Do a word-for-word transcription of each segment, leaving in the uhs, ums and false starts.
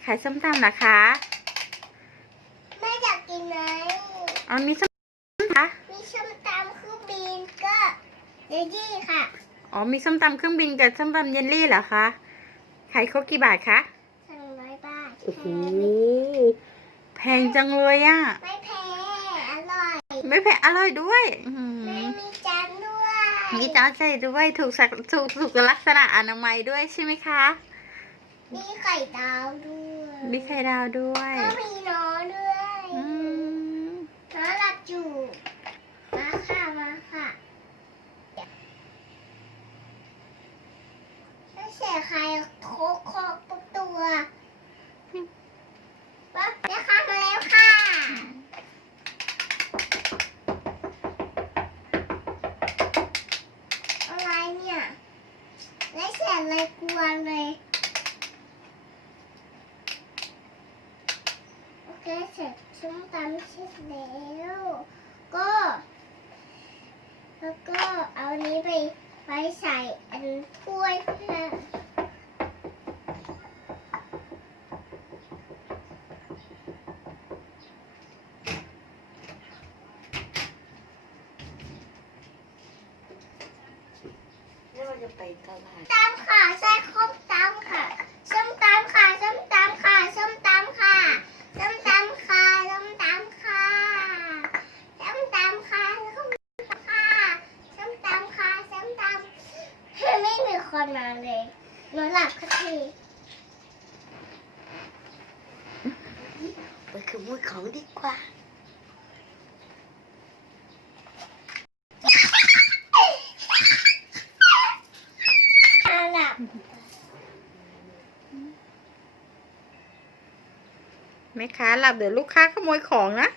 ขายส้มตำนะคะแม่อยากกินไหมอ๋อมีส้มตำคะมีส้มตำเครื่องบินก็เยลลี่ค่ะอ๋อมีส้มตำเครื่องบินกับส้มตำเยลลี่เหรอคะขายครบกี่บาทคะสองร้อยบาทโอ้โหแพงจังเลยอ่ะไม่แพงอร่อยไม่แพงอร่อยด้วยแม่มีจานด้วยมีจานใส่ด้วยถูกสักถูกถูกลักษณะอนามัยด้วยใช่ไหมคะมีไข่ดาวด้วยมีไข่ดาวด้วยก็มีน้อด้วยน้อหลับอยู่มาค่ะมาค่ะไม่เสียใครโคกโคกปุ๊บตัวปั๊บแม่ค้ามาแล้วค่ะอะไรเนี่ยไม่เสียเลยกลัวเลยโอเคเสร็จส้มตำเสร็จแล้วก็แล้วก็เอานี้ไปไปใส่อันถ้วยค่ะไปตลาดตำค่ะใส่ข้าวตำค่ะส้มตำค่ะส้มตำค่ะส้มตำค่ะส้มตำค่ะส้มตำค่ะส้มตำค่ะส้มตำค่ะส้มตำค่ะส้มตำไม่มีคนมาเลยหนูหลับค่ะทีไปขโมยของดีกว่าแม่ค้าหลับเดี๋ยวลูกค้าขโมยของนะ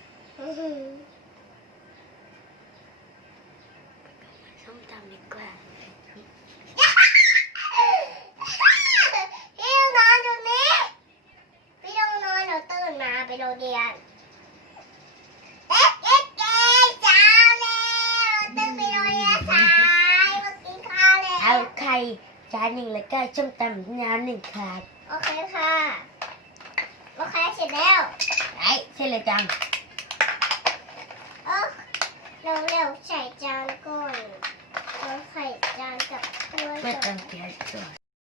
ส้มตำดีกว่าพี่ต้องนอนตรงนี้พี่ต้องนอนเดี๋ยวตื่นมาไปโรงเรียนเอ๊ะเอ๊ะเอ๊ะเช้าแล้วตื่นไปโรงเรียนสายมากินข้าวแล้วเอาไข่จานหนึ่งแล้วก็ส้มตำจานหนึ่งครับโอเคค่ะโอเคเสร็จแล้วไอ้เสร็จเลยจังเออเร็วเร็วใส่จานก่อนเราใส่จานกับถ้วยไม่ก่อนต้องเกลียดตัว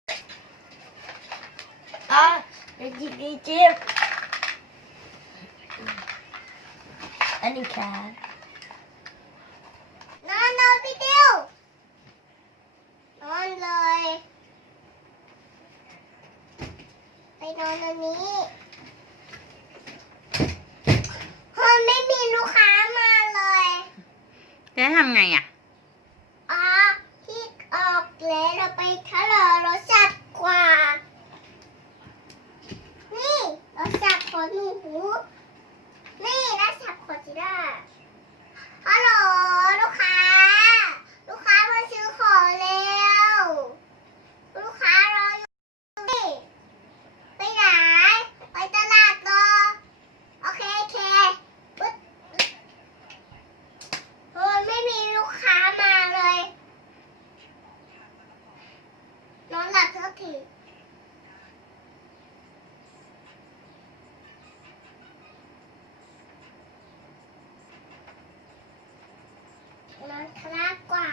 อ่ะเดี๋ยวจิบดีจิบอันนี้ค่ะนอนนอนพี่ดิวนอนเลยไปนอนตรงนี้คนไม่มีลูกค้ามาเลยจะทำไงอ่ะอ๋อที่ออกแล้วเราไปทะเลาะรถจักรกว่านี่รถจักรของหนูนี่รถจักรของจิด้าฮัลโหลลูกค้าลูกค้ามาซื้อของแล้วลูกค้ารออยู่นี่ไปไหนไปตลาดรอโอเคโอเคปึ๊ดโอ้ยไม่มีลูกค้ามาเลยนอนหลับสักทีนอนคลากว่า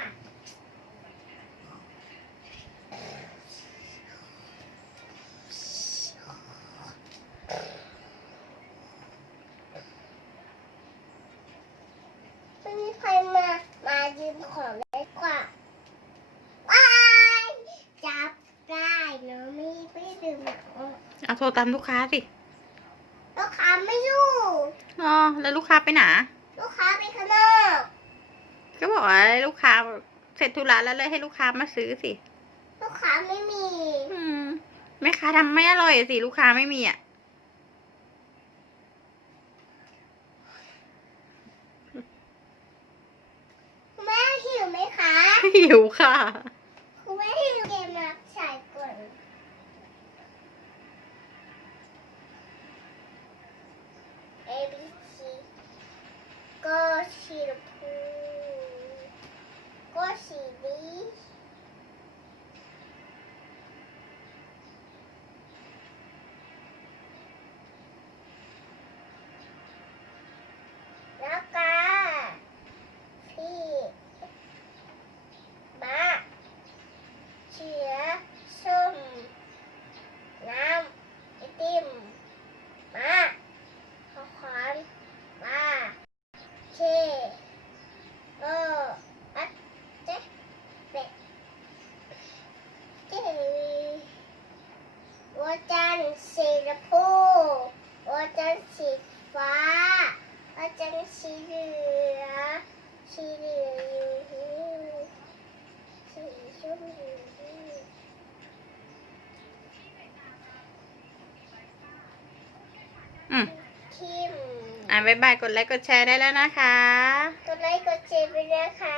ไม่มีใครมา มายืมของเล็กกว่าว้ายจับได้เนอะไม่ไม่ดื่มหนังเอาโทรตามลูกค้าสิลูกค้าไม่อยู่อ๋อแล้วลูกค้าไปไหนลูกค้าไปข้างนอกก็บอกว่าลูกค้าเสร็จธุระแล้วเลยให้ลูกค้ามาซื้อสิลูกค้าไม่มีอืมแม่ค้าทำไม่อร่อยสิลูกค้าไม่มีอ่ะแม่หิวไหมคะหิวค่ะคุณแม่หิวเกมมาใส่ก่อน A B C ก็สีชมพูก็สีนี้ ออ่าบ๊ายบายกดไลค์กดแชร์ได้แล้วนะคะกดไลค์กดแชร์ไปด้วยค่ะ